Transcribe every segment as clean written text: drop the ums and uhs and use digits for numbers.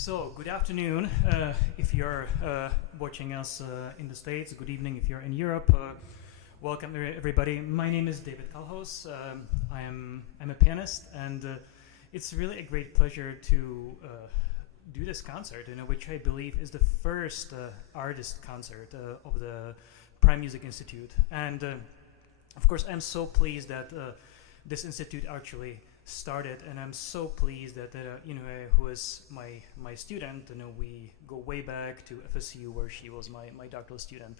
So, good afternoon if you're watching us in the States. Good evening if you're in Europe. Welcome everybody. My name is David Kalhous. I'm a pianist, and it's really a great pleasure to do this concert, which I believe is the first artist concert of the Prime Music Institute. And of course, I'm so pleased that this institute actually started, and I'm so pleased that who is my student. We go way back to FSU, where she was my doctoral student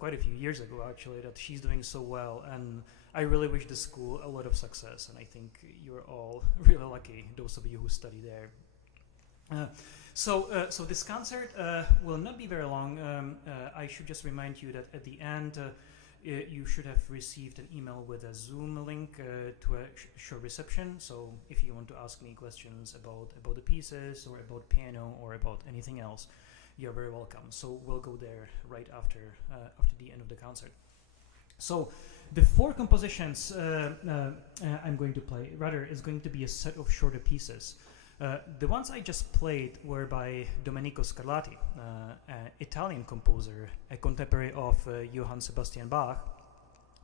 quite a few years ago, actually. That she's doing so well, and I really wish the school a lot of success. And I think you're all really lucky, those of you who study there. So this concert will not be very long. I should just remind you that at the end. You should have received an email with a Zoom link to a show reception. So if you want to ask me questions about the pieces or about piano or about anything else, you're very welcome. So we'll go there right after the end of the concert. So the four compositions I'm going to play, rather, is going to be a set of shorter pieces. The ones I just played were by Domenico Scarlatti, an Italian composer, a contemporary of Johann Sebastian Bach.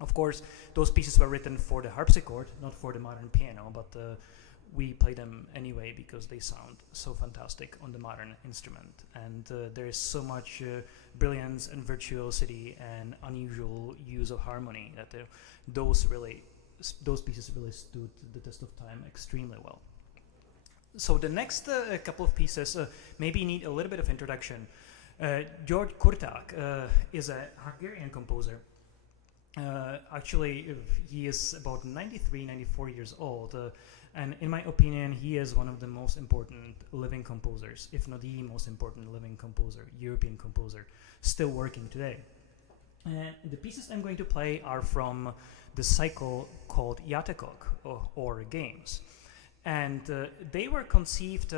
Of course, those pieces were written for the harpsichord, not for the modern piano, but we play them anyway because they sound so fantastic on the modern instrument. And there is so much brilliance and virtuosity and unusual use of harmony that those pieces really stood the test of time extremely well. So the next couple of pieces maybe need a little bit of introduction. György Kurták is a Hungarian composer. Actually, he is about 93, 94 years old. And in my opinion, he is one of the most important living composers, if not the most important living composer, European composer, still working today. The pieces I'm going to play are from the cycle called Játékok, or Games. And they were conceived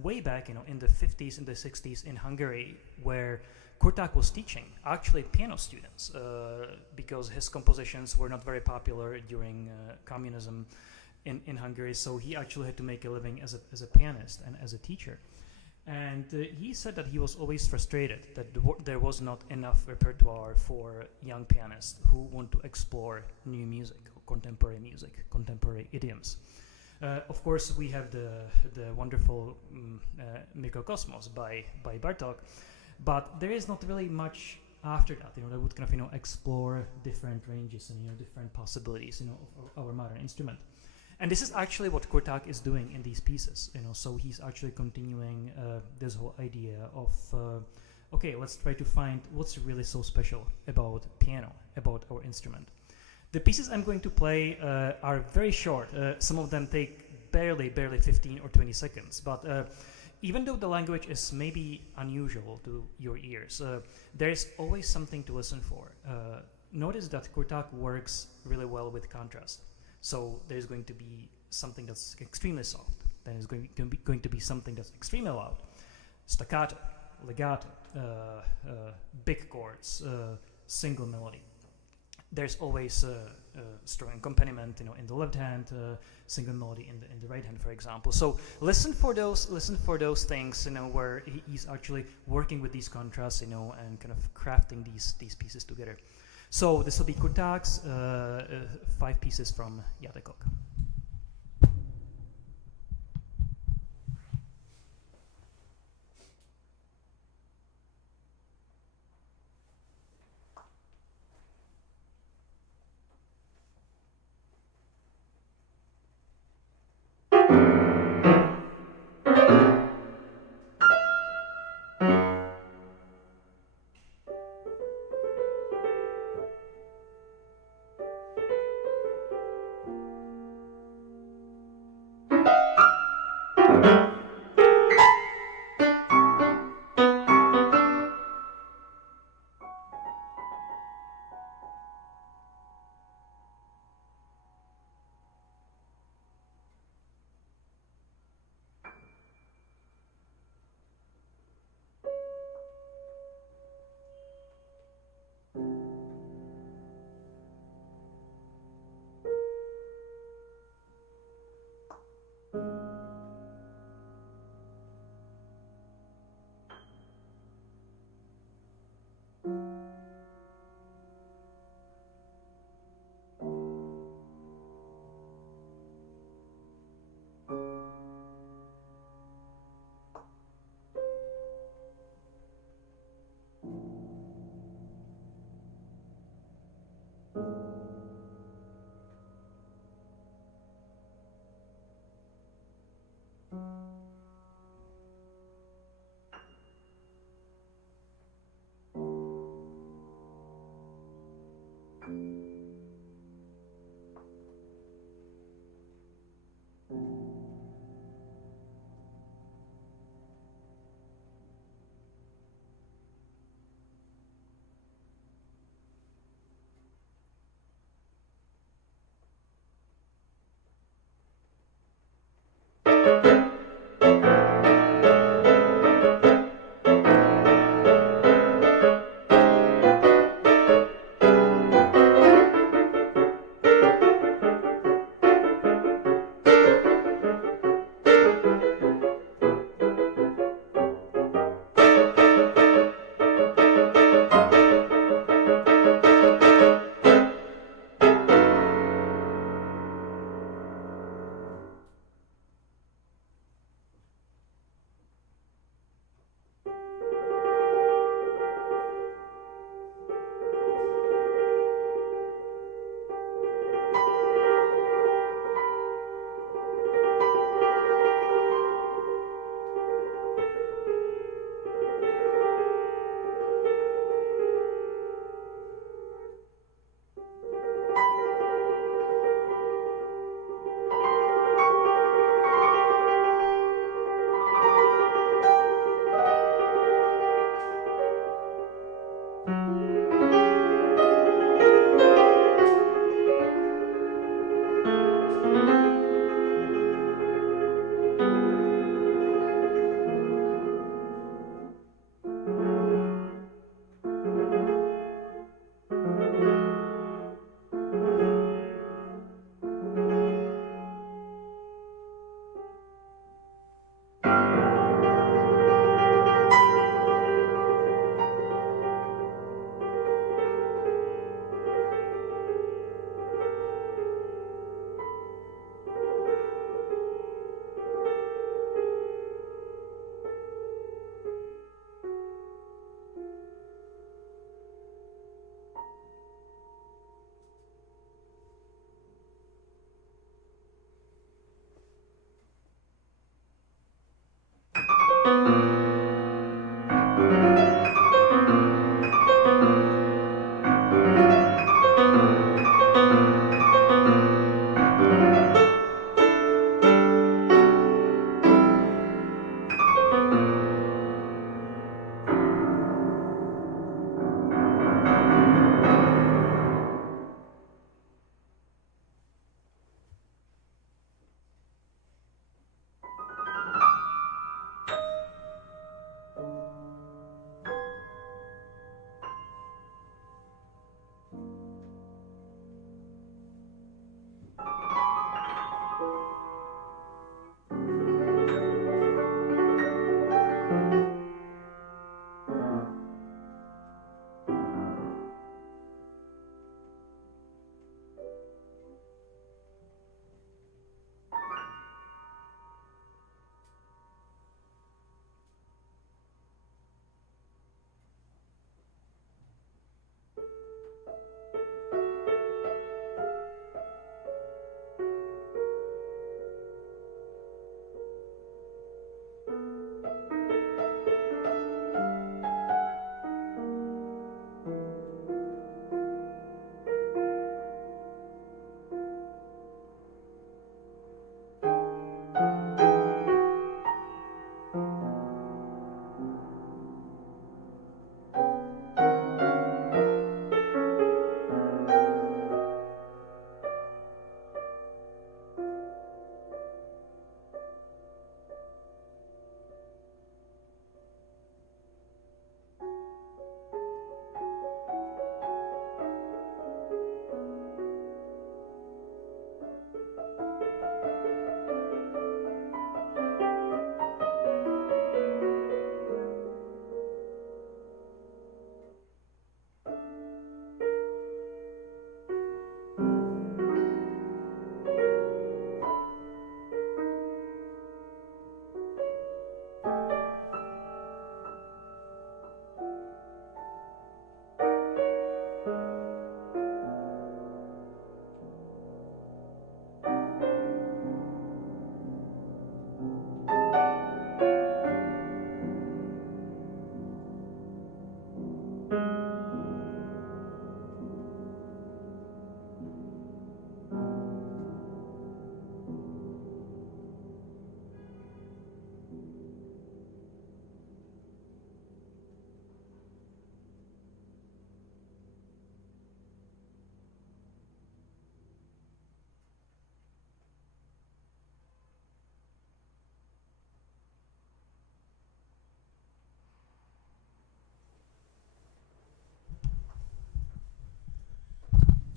way back, in the 50s and the 60s in Hungary, where Kurták was teaching, actually piano students, because his compositions were not very popular during communism in Hungary. So he actually had to make a living as a pianist and as a teacher. And he said that he was always frustrated that there was not enough repertoire for young pianists who want to explore new music, contemporary idioms. Of course, we have the wonderful Mikrokosmos by Bartók, but there is not really much after that. That would kind of explore different ranges and different possibilities of our modern instrument. And this is actually what Kurták is doing in these pieces. So he's actually continuing this whole idea of okay, let's try to find what's really so special about piano, about our instrument. The pieces I'm going to play are very short. Some of them take barely 15 or 20 seconds. But even though the language is maybe unusual to your ears, there's always something to listen for. Notice that Kurták works really well with contrast. So there's going to be something that's extremely soft. Then there's going to be something that's extremely loud. Staccato, legato, big chords, single melody. There's always a strong accompaniment, in the left hand, single melody in the right hand, for example. So listen for those things, where he's actually working with these contrasts, and kind of crafting these pieces together. So this will be Kurták's 5 pieces from Játékok.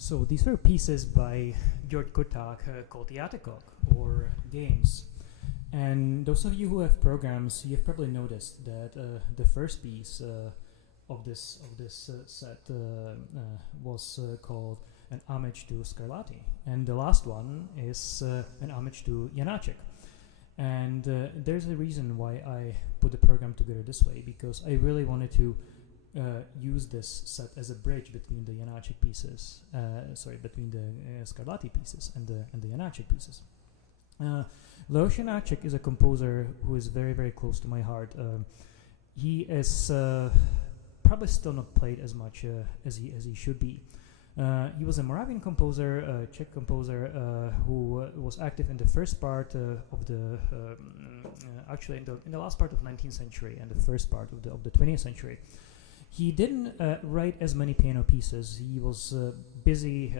So these were pieces by György Kutak called Játékok, or Games. And those of you who have programs, you've probably noticed that the first piece of this set was called an homage to Scarlatti, and the last one is an homage to Janáček. And there's a reason why I put the program together this way, because I really wanted to use this set as a bridge between the Janáček pieces, between the Scarlatti pieces and the Janáček pieces. Leos Janáček is a composer who is very, very close to my heart. He is probably still not played as much as he should be. He was a Moravian composer, Czech composer, who was active in the first part of the, actually in the last part of 19th century and the first part of the 20th century. He didn't write as many piano pieces. He was busy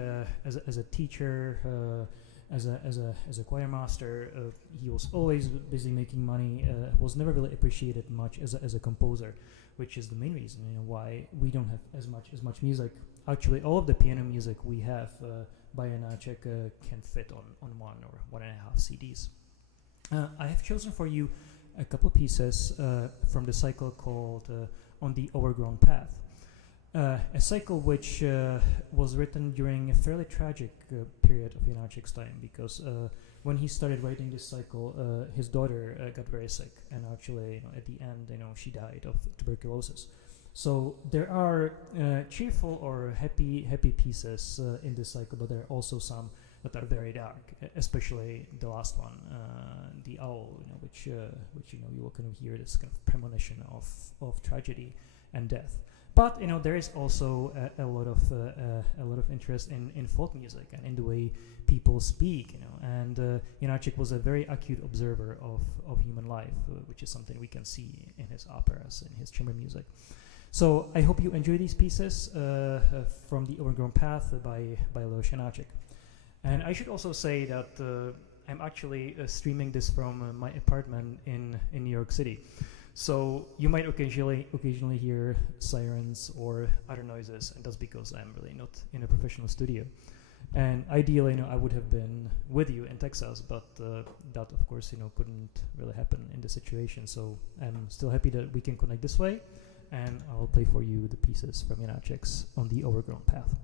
as a teacher, as a choir master. He was always busy making money. Was never really appreciated much as a composer, which is the main reason why we don't have as much music. Actually, all of the piano music we have by Janáček can fit on 1 or 1.5 CDs. I have chosen for you a couple pieces from the cycle called On the Overgrown Path. A cycle which was written during a fairly tragic period of Janáček's time, because when he started writing this cycle, his daughter got very sick, and actually, at the end, she died of tuberculosis. So there are cheerful or happy pieces in this cycle, but there are also some that are very dark, especially the last one, the owl, which you will kind of hear this kind of premonition of tragedy and death. But there is also a lot of interest in folk music and in the way people speak. And Janáček was a very acute observer of human life, which is something we can see in his operas and his chamber music. So I hope you enjoy these pieces from The Overgrown Path by Leos Janáček. And I should also say that I'm actually streaming this from my apartment in New York City. So you might occasionally hear sirens or other noises, and that's because I'm really not in a professional studio. And ideally, I would have been with you in Texas, but that, of course, couldn't really happen in this situation. So I'm still happy that we can connect this way, and I'll play for you the pieces from Janáček's On the Overgrown Path.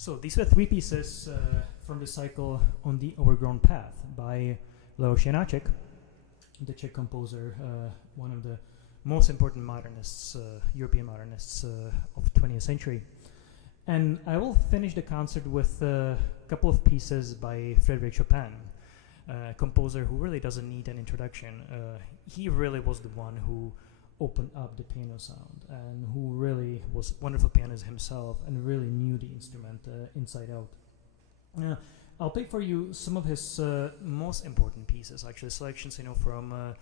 So these were three pieces from the cycle On the Overgrown Path by Leoš Janáček, the Czech composer, one of the most important modernists, European modernists of 20th century. And I will finish the concert with a couple of pieces by Frédéric Chopin, a composer who really doesn't need an introduction. He really was the one who opened up the piano sound and who really was a wonderful pianist himself and really knew the instrument inside out. I'll pick for you some of his most important pieces, actually selections, from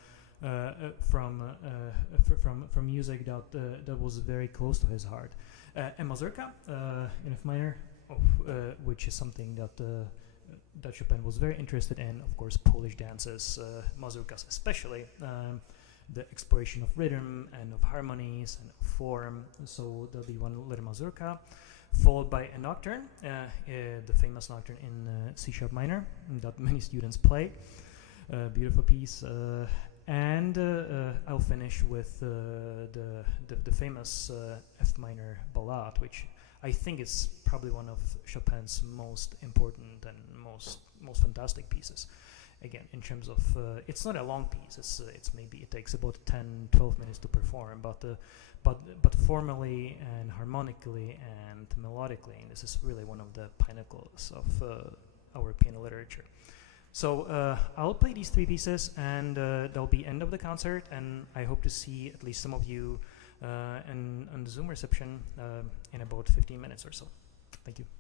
music that was very close to his heart. A mazurka in F minor, which is something that Chopin was very interested in. Of course, Polish dances, mazurkas especially. The exploration of rhythm and of harmonies and of form. So there'll be one little mazurka, followed by a nocturne, the famous nocturne in C sharp minor that many students play. Beautiful piece. And I'll finish with the famous F minor ballade, which I think is probably one of Chopin's most important and most fantastic pieces. Again, in terms of, it's not a long piece. It's maybe it takes about 10-12 minutes to perform, but formally and harmonically and melodically, and this is really one of the pinnacles of our piano literature. So I'll play these three pieces, and that'll be end of the concert. And I hope to see at least some of you on the Zoom reception in about 15 minutes or so. Thank you.